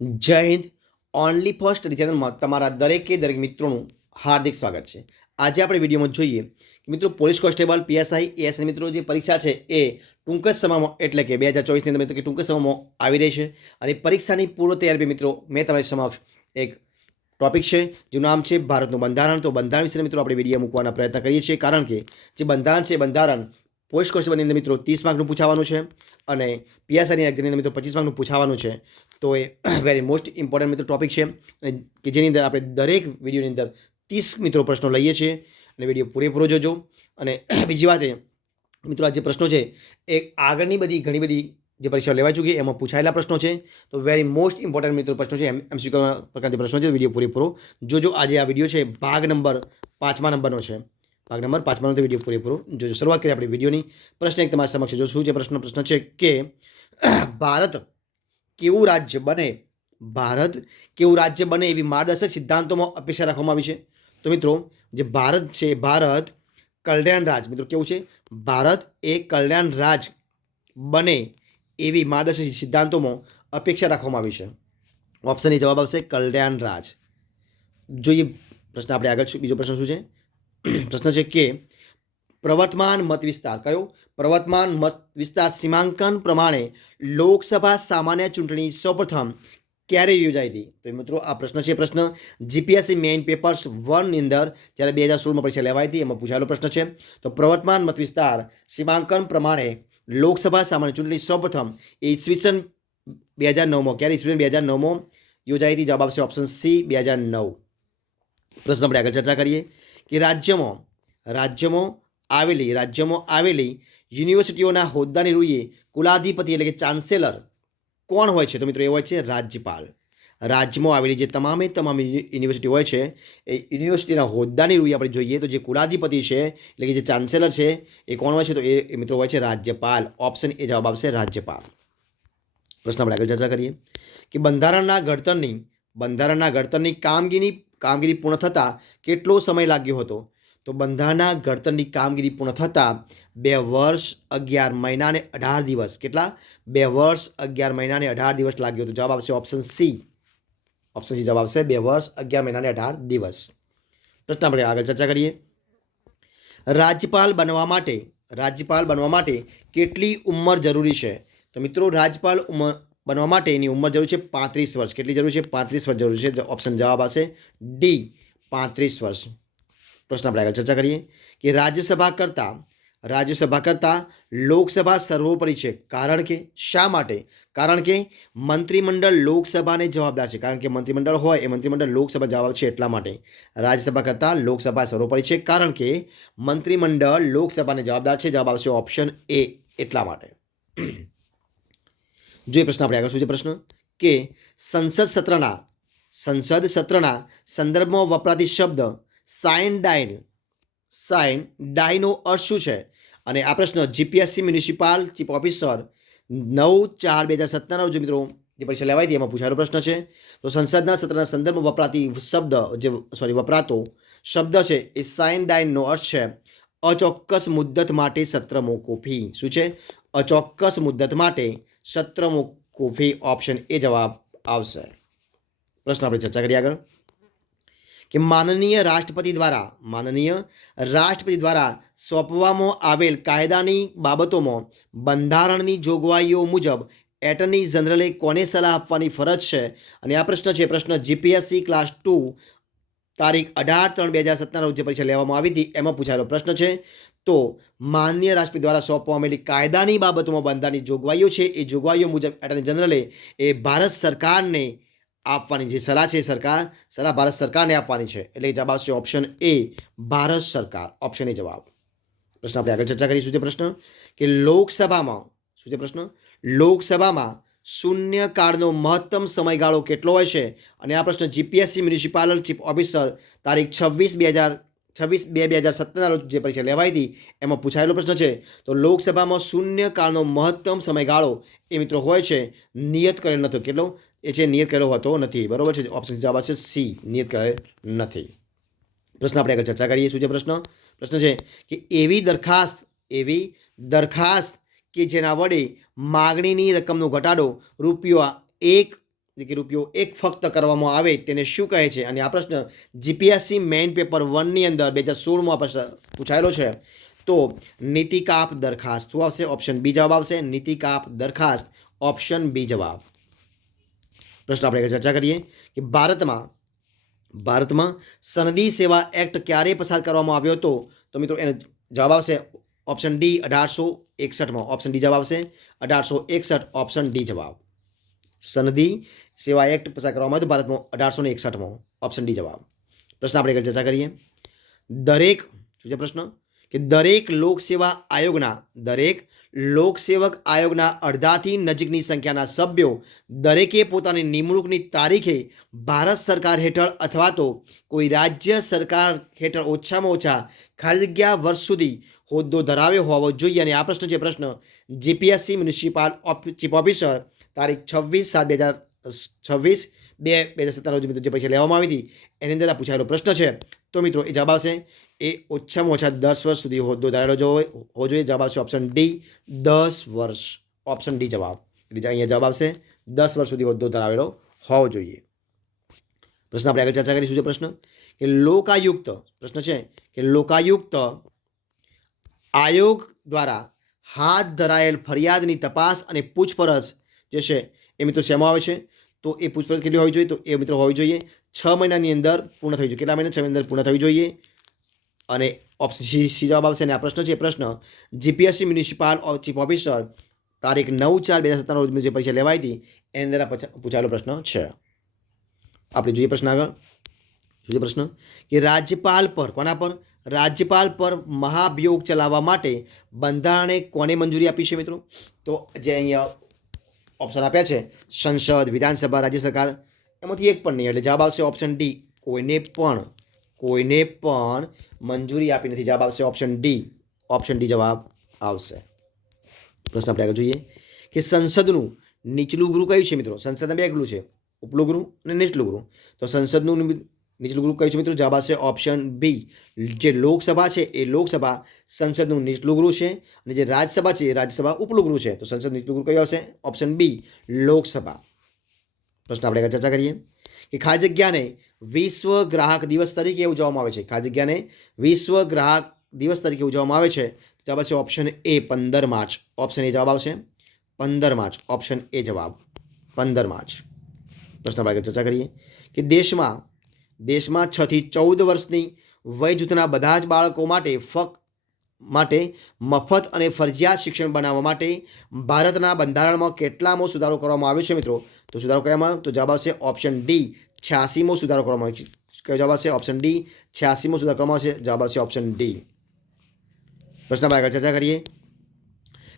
જય Hind. Only for study ચેનલમાં તમારા દરેક મિત્રોનું હાર્દિક સ્વાગત છે. આજે આપણે વિડીયોમાં જોઈએ કે મિત્રો પોલીસ કોન્સ્ટેબલ, પીએસઆઈ, એએસઆઈ મિત્રો જે પરીક્ષા છે એ ટૂંક જ સમયમાં એટલે કે 2024ની અંદર મિત્રો કે ટૂંક જ સમયમાં આવી રહી છે. અને પરીક્ષાની પૂર્વ તૈયારી મિત્રો મેં તમારી સમક્ષ એક ટોપિક છે જેનું નામ છે ભારતનું બંધારણ. તો બંધારણ વિશે મિત્રો આપણે વિડીયો મૂકવાના પ્રયત્ન કરીએ છીએ, કારણ કે જે બંધારણ છે બંધારણ પોલીસ કોન્સ્ટેબલની અંદર મિત્રો 30 માર્કનું પૂછાવાનું છે અને પીએસઆઈની એક્ઝામની અંદર મિત્રો 25 માર્કનું પૂછાવાનું છે. તો એ વેરી મોસ્ટ ઇમ્પોર્ટન્ટ મિત્રો ટોપિક છે કે જેની અંદર આપણે દરેક વિડીયોની અંદર 30 મિત્રો પ્રશ્નો લઈએ છીએ અને વિડીયો પૂરેપૂરો જોજો. અને બીજી વાત એ મિત્રો આ જે પ્રશ્નો છે એ આગળની ઘણી બધી જે પરીક્ષાઓ લેવાઈ ચૂકી એમાં પૂછાયેલા પ્રશ્નો છે. તો વેરી મોસ્ટ ઇમ્પોર્ટન્ટ મિત્રો પ્રશ્નો છે, એમસીક્યુ પ્રકારના પ્રશ્નો છે. વિડીયો પૂરેપૂરો જોજો. આજે આ વિડીયો છે ભાગ નંબર 5મા નંબરનો છે. ભાગ નંબર 5માનો તો વિડીયો પૂરેપૂરો જોજો. શરૂઆત કરીએ આપણી વિડીયોની. પ્રશ્ન એક તમારી સમક્ષ જો શું છે પ્રશ્ન છે કે ભારત કેવું રાજ્ય બને એવી માર્ગદર્શક સિદ્ધાંતોમાં અપેક્ષા રાખવામાં આવી છે. તો મિત્રો જે ભારત છે, ભારત કલ્યાણ રાજ મિત્રો કેવું છે, ભારત એ કલ્યાણ રાજ બને એવી માર્ગદર્શક સિદ્ધાંતોમાં અપેક્ષા રાખવામાં આવી છે. ઓપ્શન એ જવાબ આવશે કલ્યાણ રાજ. જોઈએ પ્રશ્ન આપણે આગળ. બીજો પ્રશ્ન શું છે? પ્રશ્ન છે કે પ્રવર્તમાન મત વિસ્તાર કયો? પ્રવર્તમાન મત વિસ્તાર સીમાંકન પ્રમાણે લોકસભા સામાન્ય ચૂંટણી સૌપ્રથમ ક્યારે યોજાઈ હતી? તો મિત્રો આ પ્રશ્ન છે, પ્રશ્ન જીપીએસસી મેઇન પેપર્સ 1 ની અંદર જ્યારે 2016માં પરીક્ષા લેવાઈ હતી એમાં પૂછાયેલો પ્રશ્ન છે. તો પ્રવર્તમાન મત વિસ્તાર સીમાંકન પ્રમાણે લોકસભા સામાન્ય ચૂંટણી સૌપ્રથમ એ ઈસવીસન 2009માં ક્યારે? ઈસવીસન 2009માં યોજાઈ હતી. જવાબ આવશે ઓપ્શન સી 2009. પ્રશ્ન આપણે આગળ ચર્ચા કરીએ કે રાજ્યમાં આવેલી યુનિવર્સિટીઓના હોદ્દાની રૂએ કુલાધિપતિ એટલે કે ચાન્સેલર કોણ હોય છે? તો મિત્રો એ હોય છે રાજ્યપાલ. રાજ્યમાં આવેલી જે તમામ યુનિવર્સિટી હોય છે એ યુનિવર્સિટીના હોદ્દાની રૂએ આપણે જોઈએ તો જે કુલાધિપતિ છે એટલે કે જે ચાન્સેલર છે એ કોણ હોય છે? તો એ મિત્રો હોય છે રાજ્યપાલ. ઓપ્શન એ જવાબ આવશે રાજ્યપાલ. પ્રશ્ન આપણે આગળ ચર્ચા કરીએ કે બંધારણના ઘડતરની કામગીરી પૂર્ણ થતાં કેટલો સમય લાગ્યો હતો? તો બંધારણના ઘડતરની કામગીરી પૂર્ણ થતાં 2 વર્ષ 11 મહિના અને 18 દિવસ. કેટલા? 2 વર્ષ 11 મહિના અને 18 દિવસ લાગ્યો હતો. જવાબ આવશે ઓપ્શન સી. જવાબ આવશે 2 વર્ષ 11 મહિના અને 18 દિવસ. પ્રશ્ન આપણે આગળ ચર્ચા કરીએ. રાજ્યપાલ બનવા માટે કેટલી ઉંમર જરૂરી છે? તો મિત્રો રાજ્યપાલ બનવા માટે એની ઉંમર જરૂર છે 35 વર્ષ. કેટલી જરૂર છે? 35 વર્ષ જરૂર છે. ઓપ્શન જવાબ આવશે ડી 35 વર્ષ. પ્રશ્ન આપણે આગળ ચર્ચા કરીએ કે રાજ્યસભા કરતા લોકસભા સર્વોપરી છે. કારણ કે શા માટે? કારણ કે મંત્રીમંડળ લોકસભાને જવાબદાર છે. કારણ કે મંત્રીમંડળ હોય એ મંત્રીમંડળ લોકસભા જવાબ છે એટલા માટે રાજ્યસભા કરતા લોકસભા સર્વોપરી છે. કારણ કે મંત્રીમંડળ લોકસભાને જવાબદાર છે. જવાબ આવશે ઓપ્શન એ એટલા માટે. જોઈએ પ્રશ્ન આપણે આગળ શું છે પ્રશ્ન કે સંસદ સત્રના સંદર્ભમાં વપરાતી શબ્દ સાઇન ડાયનો અર્થ શું છે? અને આ પ્રશ્ન જીપીએસસી મ્યુનિસિપલ ચીફ ઓફિસર 9/4/2017 જે મિત્રો જે પરીક્ષા લેવાઈ હતી એમાં પૂછાયેલો પ્રશ્ન છે. તો સંસદના સત્રના સંદર્ભમાં વપરાતો શબ્દ છે એ સાઇન ડાયનો અર્થ છે અચોક્કસ મુદ્દત માટે સત્ર મોકૂફી. શું છે? અચોક્કસ મુદ્દત માટે સત્ર મોકૂફી. ઓપ્શન એ જવાબ આવશે. પ્રશ્ન આપણે ચર્ચા કરીએ આગળ કે માનનીય રાષ્ટ્રપતિ દ્વારા સોંપવામાં આવેલ કાયદાની બાબતોમાં બંધારણની જોગવાઈઓ મુજબ એટર્ની જનરલે કોને સલાહ આપવાની ફરજ છે? અને આ પ્રશ્ન છે, પ્રશ્ન જીપીએસસી ક્લાસ 2 તારીખ 18/3/2017 જે પરીક્ષા લેવામાં આવી હતી એમાં પૂછાયેલો પ્રશ્ન છે. તો માન્ય રાષ્ટ્રપતિ દ્વારા સોંપવામાં આવેલી કાયદાની બાબતોમાં બંધારણની જોગવાઈઓ છે એ જોગવાઈઓ મુજબ એટર્ની જનરલે એ ભારત સરકારને આપવાની જે સલાહ છે સલાહ ભારત સરકારને આપવાની છે. એટલે જવાબ આવશે ઓપ્શન એ ભારત સરકાર. ઓપ્શન એ જવાબ. પ્રશ્ન આપણે આગળ ચર્ચા કરીશું. પ્રશ્ન કે લોકસભામાં શૂન્યકાળનો મહત્તમ સમયગાળો કેટલો હોય છે? અને આ પ્રશ્ન જીપીએસસી મ્યુનિસિપલ ચીફ ઓફિસર તારીખ 26/2/2017 રોજ જે પરીક્ષા લેવાઈ હતી એમાં પૂછાયેલો પ્રશ્ન છે. તો લોકસભામાં શૂન્યકાળનો મહત્તમ સમયગાળો એ મિત્રો હોય છે નિયત કરેલ નથી. કેટલો? એ છે નિયત કરેલો હોતો નથી. બરોબર છે. ઓપ્શન જવાબ આવશે સી નિયત કરેલ નથી. પ્રશ્ન આપણે આગળ ચર્ચા કરીએ. શું છે પ્રશ્ન છે કે એવી દરખાસ્ત કે જેના વડે માગણીની રકમનો ઘટાડો ₹1 કે રૂપિયો 1 ફક્ત કરવામાં આવે તેને શું કહે છે? અને આ પ્રશ્ન જીપીએસસી મેઇન પેપર 1 ની અંદર 2016 માં પૂછાયેલો છે. તો નીતિકાપ દરખાસ્ત શું આવશે? ઓપ્શન બી જવાબ આવશે. નીતિકાપ દરખાસ્ત ઓપ્શન બી જવાબ. પ્રશ્ન આપણે ચર્ચા કરીએ કે ભારતમાં સનદી સેવા એક્ટ ક્યારે પસાર કરવામાં આવ્યો હતો? તો મિત્રો એનો જવાબ આવશે ઓપ્શન ડી 1861માં. ઓપ્શન ડી જવાબ આવશે 1861. ઓપ્શન ડી જવાબ. સનદી સેવા એક્ટ પસાર કરવામાં આવ્યો ભારતમાં 1861માં. ઓપ્શન ડી જવાબ. પ્રશ્ન આપણે ચર્ચા કરીએ. દરેક શું છે પ્રશ્ન કે દરેક લોકસેવક આયોગના અડધાથી નજીકની સંખ્યાના સભ્યો દરેકે પોતાની નિમણૂકની તારીખે ભારત સરકાર હેઠળ અથવા તો કોઈ રાજ્ય સરકાર હેઠળ ઓછામાં ઓછા ખાલી જગ્યા વર્ષ સુધી હોદ્દો ધરાવ્યો હોવો જોઈએ. અને આ પ્રશ્ન છે પ્રશ્ન જીપીએસસી મ્યુનિસિપલ ચીફ ઓફિસર તારીખ 26/7/2017 રોજ મિત્રો જે પરીક્ષા લેવામાં આવી હતી એની અંદર આ પૂછાયેલો પ્રશ્ન છે. તો મિત્રો એ જવાબ આવશે એ ઓછામાં ઓછા 10 વર્ષ સુધી હોદ્દો ધરાવેલો હોવો જોઈએ. જવાબ આવશે ઓપ્શન ડી 10 વર્ષ. ઓપ્શન ડી જવાબ. એટલે અહીંયા જવાબ આવશે 10 વર્ષ સુધી હોદ્દો ધરાવેલો હોવો જોઈએ. પ્રશ્ન આપણે આગળ ચર્ચા કરીશું. પ્રશ્ન કે લોકાયુક્ત પ્રશ્ન છે કે લોકાયુક્ત આયોગ દ્વારા હાથ ધરાયેલ ફરિયાદની તપાસ અને પૂછપરછ જે છે એ મિત્રો શેમાં આવે છે? તો એ પૂછપરછ કેટલી હોવી જોઈએ? તો એ મિત્રો હોવી જોઈએ 6 મહિનાની અંદર પૂર્ણ થવી જોઈએ. કેટલા મહિના? 6 મહિના અંદર પૂર્ણ થવી જોઈએ. અને ઓપ્શન સી જવાબ આવશે. અને આ પ્રશ્ન છે પ્રશ્ન જીપીએસસી મ્યુનિસિપલ ચીફ ઓફિસર તારીખ 9/4/2017 રોજ જે પરીક્ષા લેવાઈ હતી એની અંદર પૂછાયેલો પ્રશ્ન છે. આપણે જોઈએ પ્રશ્ન આગળ. જોઈએ પ્રશ્ન કે રાજ્યપાલ પર કોના પર? રાજ્યપાલ પર મહાભિયોગ ચલાવવા માટે બંધારણે કોને મંજૂરી આપી છે મિત્રો? તો જે અહીંયા ઓપ્શન આપ્યા છે સંસદ, વિધાનસભા, રાજ્ય સરકાર, એમાંથી એક પણ નહીં. એટલે જવાબ આવશે ઓપ્શન ડી કોઈને પણ મંજૂરી આપી નથી. જવાબ આવશે ઓપ્શન ડી. ઓપ્શન ડી જવાબ આવશે. પ્રશ્ન આપણે આગળ જોઈએ કે સંસદનું નીચલું ગૃહ કયું છે મિત્રો? સંસદના 2 ગૃહ છે, ઉપલું ગૃહ અને નીચલું ગૃહ. તો સંસદનું નીચલું ગૃહ કયું છે મિત્રો? જવાબ આવશે ઓપ્શન બી. જે લોકસભા છે એ લોકસભા સંસદનું નીચલું ગૃહ છે અને જે રાજ્યસભા છે એ રાજ્યસભા ઉપલું ગૃહ છે. તો સંસદ નીચલું ગૃહ કયું આવશે? Option B Lok Sabha. પ્રશ્ન આપણે ચર્ચા કરીએ કે ખાલી જગ્યાને વિશ્વ ગ્રાહક દિવસ તરીકે ઉજવવામાં આવે છે. ખાલી જગ્યાને વિશ્વ ગ્રાહક દિવસ તરીકે ઉજવવામાં આવે છે. જવાબ આવશે option A 15 March. Option A જવાબ આવશે 15 માર્ચ. ઓપ્શન એ જવાબ 15 માર્ચ. પ્રશ્ન આપણે ચર્ચા કરીએ કે દેશમાં 6 થી 14 વર્ષની વય જૂથના બધા જ બાળકો માટે મફત અને ફરજિયાત શિક્ષણ બનાવવા માટે ભારતના બંધારણમાં કેટલામો સુધારો કરવામાં આવ્યો છે મિત્રો? તો સુધારો કયામાં? તો જવાબ આવશે ઓપ્શન ડી 86મો સુધારો કરવામાં આવ્યો છે. કયો જવાબ આવશે? ઓપ્શન ડી 86મો સુધારો કરવામાં આવશે. જવાબ આવશે ઓપ્શન ડી. પ્રશ્ન આપણે આગળ ચર્ચા કરીએ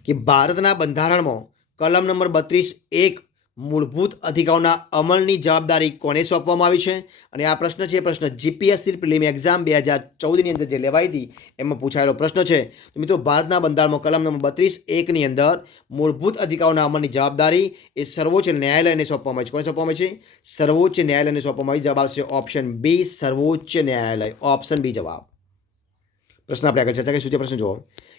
કે ભારતના બંધારણમાં કલમ નંબર 32(1) મૂળભૂત અધિકારોના અમલની જવાબદારી કોને સોંપવામાં આવી છે? અને આ પ્રશ્ન છે પ્રશ્ન જીપીએસસી પ્રિલિમ એક્ઝામ 2014ની અંદર જે લેવાઈ હતી એમાં પૂછાયેલો પ્રશ્ન છે. તો મિત્રો ભારતના બંધારણમાં કલમ નંબર 32(1) ની અંદર મૂળભૂત અધિકારોના અમલની જવાબદારી એ સર્વોચ્ચ ન્યાયાલયને સોંપવામાં આવી છે. કોને સોંપવામાં આવી છે? સર્વોચ્ચ ન્યાયાલયને સોંપવામાં આવી. જવાબ આવશે ઓપ્શન બી સર્વોચ્ચ ન્યાયાલય. ઓપ્શન બી જવાબ. પ્રશ્ન આપણે આગળ ચર્ચા કરીશું. પ્રશ્ન જુઓ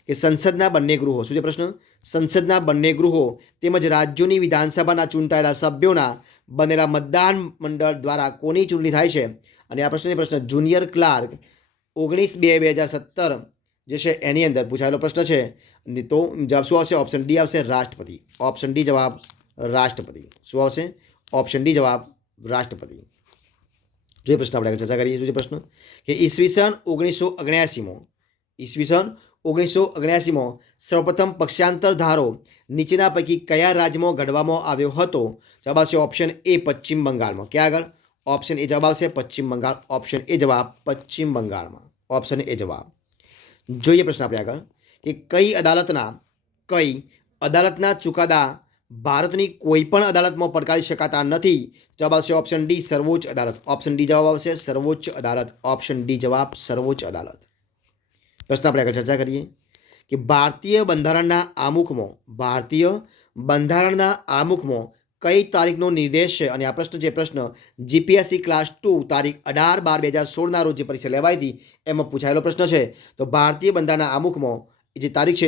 કે સંસદના બંને ગૃહો શું છે પ્રશ્ન? સંસદના બંને ગૃહો તેમજ રાજ્યોની વિધાનસભાના ચૂંટાયેલા સભ્યોના બનેલા મતદાન મંડળ દ્વારા કોની ચૂંટણી થાય છે? અને આ પ્રશ્ન છે પ્રશ્ન જુનિયર ક્લાર્ક 19/2/2017 જે છે એની અંદર પૂછાયેલો પ્રશ્ન છે. તો જવાબ શું આવશે? ઓપ્શન ડી આવશે રાષ્ટ્રપતિ. ઓપ્શન ડી જવાબ રાષ્ટ્રપતિ. શું આવશે? ઓપ્શન ડી જવાબ રાષ્ટ્રપતિ. જો પ્રશ્ન આપણે આગળ ચર્ચા કરીએ. શું છે પ્રશ્ન કે ઈસવીસન 1979માં સૌપ્રથમ પક્ષાંતર ધારો નીચેના પૈકી કયા રાજ્યમાં ઘડવામાં આવ્યો હતો? જવાબ આવશે ઓપ્શન એ પશ્ચિમ બંગાળમાં. ક્યાં આગળ? ઓપ્શન એ જવાબ આવશે પશ્ચિમ બંગાળ. ઓપ્શન એ જવાબ પશ્ચિમ બંગાળમાં. ઓપ્શન એ જવાબ. જોઈએ પ્રશ્ન આપણે આગળ કે કઈ અદાલતના ચુકાદા ભારતની કોઈ પણ અદાલતમાં પડકારી શકાતા નથી? જવાબ આવશે ઓપ્શન ડી સર્વોચ્ચ અદાલત. ઓપ્શન ડી જવાબ આવશે સર્વોચ્ચ અદાલત. ઓપ્શન ડી જવાબ સર્વોચ્ચ અદાલત. પ્રશ્ન આપણે આગળ ચર્ચા કરીએ કે ભારતીય બંધારણના આમુખમાં કઈ તારીખનો નિર્દેશ છે? અને આ પ્રશ્ન છે પ્રશ્ન જીપીએસસી ક્લાસ 2 તારીખ 18/12/2016 રોજ જે પરીક્ષા લેવાઈ હતી એમાં પૂછાયેલો પ્રશ્ન છે. તો ભારતીય બંધારણના આમુખમાં જે તારીખ છે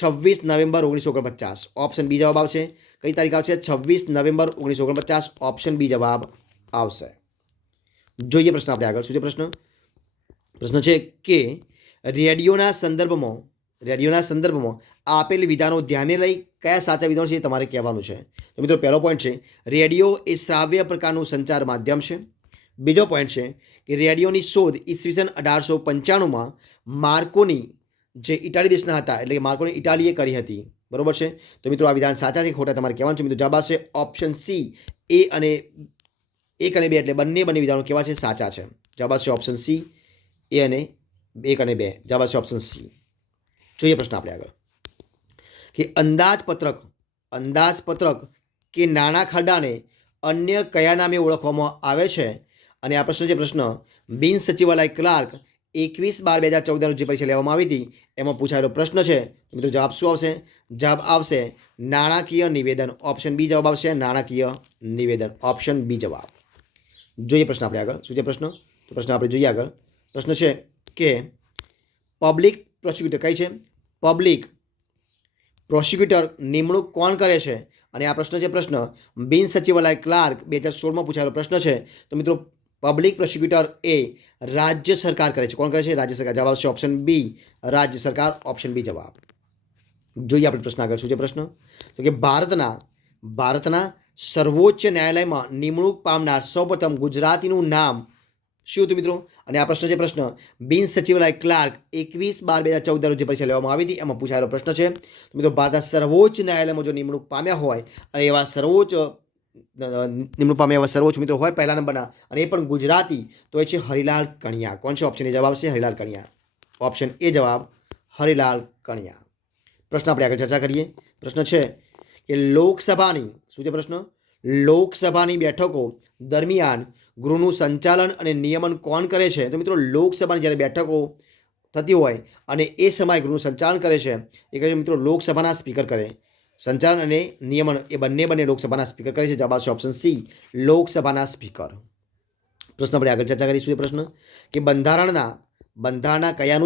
26 નવેમ્બર 1949. ઓપ્શન બી જવાબ આવશે. કઈ તારીખ આવશે? 26 નવેમ્બર 1949. ઓપ્શન બી જવાબ આવશે. જોઈએ પ્રશ્ન આપણે આગળ. શું છે પ્રશ્ન? પ્રશ્ન છે કે રેડિયોના સંદર્ભમાં આપેલ વિધાનો ધ્યાને લઈ કયા સાચા વિધાનો છે તમારે કહેવાનું છે. તો મિત્રો પહેલો પોઈન્ટ છે રેડિયો એ શ્રાવ્ય પ્રકારનું સંચાર માધ્યમ છે. બીજો પોઈન્ટ છે કે રેડિયોની શોધ ઈસવીસન 1895માં માર્કોની જે ઇટાલી દેશના હતા એટલે કે માર્કોની ઇટાલીએ કરી હતી. બરોબર છે. તો મિત્રો આ વિધાન સાચા છે ખોટા તમારે કહેવાનું છે. મિત્રો જવાબ આવશે ઓપ્શન સી. એક અને બે એટલે બંને વિધાનો કેવા છે? સાચા છે. જવાબ આવશે ઓપ્શન સી. એ અને 1 અને 2 જવાબ આવશે ઓપ્શન સી. જોઈએ પ્રશ્ન આપણે આગળ કે અંદાજપત્રક કે નાણાં ખરડાને અન્ય કયા નામે ઓળખવામાં આવે છે? અને આ પ્રશ્ન છે પ્રશ્ન બિન સચિવાલય ક્લાર્ક 21/12/2014 જે પરીક્ષા લેવામાં આવી હતી એમાં પૂછાયેલો પ્રશ્ન છે. મિત્રો જવાબ શું આવશે? જવાબ આવશે નાણાકીય નિવેદન. ઓપ્શન બી જવાબ આવશે નાણાકીય નિવેદન. ઓપ્શન બી જવાબ. જોઈએ પ્રશ્ન આપણે આગળ. શું છે પ્રશ્ન? તો પ્રશ્ન આપણે જોઈએ આગળ. પ્રશ્ન છે કે પબ્લિક પ્રોસિક્યુટર કઈ છે? પબ્લિક પ્રોસિક્યુટર નિમણૂક કોણ કરે છે? અને આ પ્રશ્ન છે પ્રશ્ન બિન સચિવાલય ક્લાર્ક 2016માં પૂછાયેલો પ્રશ્ન છે. તો મિત્રો પબ્લિક પ્રોસિક્યુટર એ રાજ્ય સરકાર કરે છે. કોણ કરે છે? રાજ્ય સરકાર. જવાબ આવશે ઓપ્શન બી રાજ્ય સરકાર. ઓપ્શન બી જવાબ. જોઈએ આપણે પ્રશ્ન આગળ. શું છે પ્રશ્ન? તો કે ભારતના સર્વોચ્ચ ન્યાયાલયમાં નિમણૂક પામનાર સૌપ્રથમ ગુજરાતીનું નામ શું હતું મિત્રો? અને આ પ્રશ્ન છે પ્રશ્ન બિન સચિવાલય ક્લાર્ક 21/12/2014 જે પરીક્ષા લેવામાં આવી હતી એમાં પૂછાયેલો પ્રશ્ન છે. તો મિત્રો ભારતના સર્વોચ્ચ ન્યાયાલયમાં જો નિમણૂક પામ્યા હોય અને એવા સર્વોચ્ચ મિત્રો હોય પહેલા નંબરના અને એ પણ ગુજરાતી તો એ છે હરિલાલ કણિયા. કોણ છે? ઓપ્શન એ જવાબ આવશે હરિલાલ કણિયા. ઓપ્શન એ જવાબ હરિલાલ કણિયા. પ્રશ્ન આપણે આગળ ચર્ચા કરીએ. પ્રશ્ન છે કે લોકસભાની શું છે પ્રશ્ન? લોકસભાની બેઠકો દરમિયાન ગૃહનું સંચાલન અને નિયમન કોણ કરે છે? તો મિત્રો લોકસભાની જ્યારે બેઠકો થતી હોય અને એ સમયે ગૃહનું સંચાલન કરે છે એ કહે છે મિત્રો લોકસભાના સ્પીકર કરે. સંચાલન અને નિયમન એ બંને લોકસભાના સ્પીકર કરે છે. જવાબ આવશે ઓપ્શન સી લોકસભાના સ્પીકર. પ્રશ્ન આપણે આગળ ચર્ચા કરીશું. એ પ્રશ્ન કે બંધારણના કયા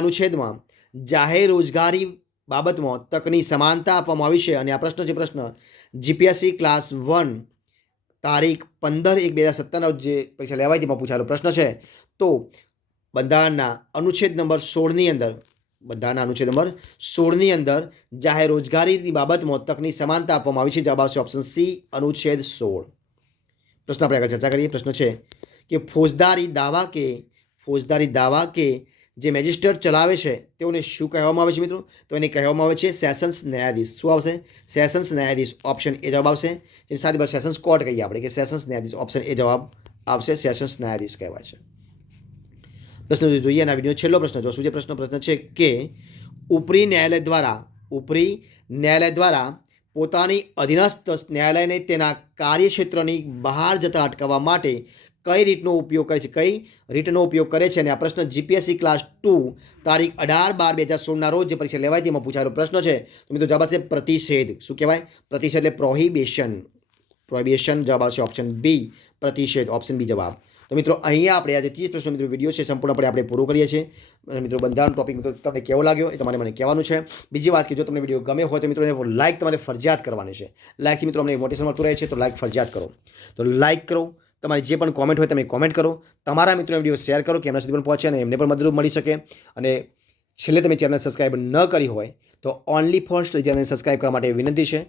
અનુચ્છેદમાં જાહેર રોજગારી બાબતમાં તકની સમાનતા આપવામાં આવી છે? અને આ પ્રશ્ન છે પ્રશ્ન જીપીએસસી ક્લાસ 1 તારીખ 15/1/2017 જે પરીક્ષા લેવાઈ તેમાં પૂછાયેલો પ્રશ્ન છે. તો બંધારણના અનુચ્છેદ નંબર 16ની અંદર જાહેર રોજગારીની બાબતમાં તકની સમાનતા આપવામાં આવી છે. જવાબ આવશે ઓપ્શન સી અનુચ્છેદ 16. પ્રશ્ન આપણે આગળ ચર્ચા કરીએ. પ્રશ્ન છે કે ફોજદારી દાવા કે જે મેજિસ્ટ્રેટ ચલાવે છે તેઓને શું કહેવામાં આવે છે મિત્રો? તો એને કહેવામાં આવે છે સેશન્સ ન્યાયાધીશ. શું આવશે? સેશન્સ ન્યાયાધીશ. ઓપ્શન એ જવાબ આવશે. જેની સાથે સેશન્સ કોર્ટ કહીએ આપણે કે સેશન્સ ન્યાયાધીશ. ઓપ્શન એ જવાબ આવશે. સેશન્સ ન્યાયાધીશ કહેવાય છે. પ્રશ્ન જોઈએ અને આ વિડીયો છેલ્લો પ્રશ્ન જો શું છે પ્રશ્ન છે કે ઉપરી ન્યાયાલય દ્વારા પોતાની અધીનસ્થ ન્યાયાલયને તેના કાર્યક્ષેત્રની બહાર જતા અટકાવવા માટે કઈ રીતનો ઉપયોગ કરે છે? અને આ પ્રશ્ન જીપીએસસી ક્લાસ 2 તારીખ 18/12/2016 રોજ જે પરીક્ષા લેવાય તેમાં પૂછાયેલો પ્રશ્ન છે. તો મિત્રો જવાબ આવશે પ્રતિષેધ. શું કહેવાય? પ્રતિષેધ એટલે પ્રોહિબિશન. જવાબ આવશે ઓપ્શન બી પ્રતિષેધ. ઓપ્શન બી જવાબ. તો મિત્રો અહીંયા આપણે આજે 30 પ્રશ્નો મિત્રો વિડીયો છે સંપૂર્ણપણે આપણે પૂરો કરીએ છીએ. અને મિત્રો બંધારણ ટોપિક મિત્રો તમને કેવો લાગ્યો એ તમારે મને કહેવાનું છે. બીજી વાત કે જો તમને વિડીયો ગમે હોય તો મિત્રો એને લાઇક તમારે ફરજિયાત કરવાની છે. લાઇકથી મિત્રો અમને મોટિવેશન મળતું રહે છે તો લાઇક ફરજિયાત કરો. તો લાઇક કરો. તમારી જે પણ કોમેન્ટ હોય તમે કોમેન્ટ કરો. તમારા મિત્રોને વિડીયો શેર કરો કે એમના સુધી પણ પહોંચે અને એમને પણ મદદરૂપ મળી શકે. અને છેલ્લે તમે ચેનલ સબસ્ક્રાઈબ ન કરી હોય તો ઓનલી ફર્સ્ટ ચેનલ સબસ્ક્રાઈબ કરવા માટે વિનંતી છે.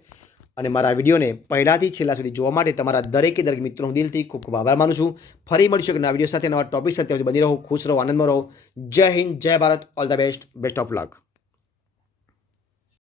અને મારા વિડીયોને પહેલાંથી છેલ્લા સુધી જોવા માટે તમારા દરેક મિત્રો હું દિલથી ખૂબ ખૂબ આભાર માનું છું. ફરી મળીશું નવા વિડીયો સાથે નવા ટોપિક સાથે. બની રહો, ખુશ રહો, આનંદમાં રહો. જય હિન્દ, જય Bharat. All the best. Best of luck.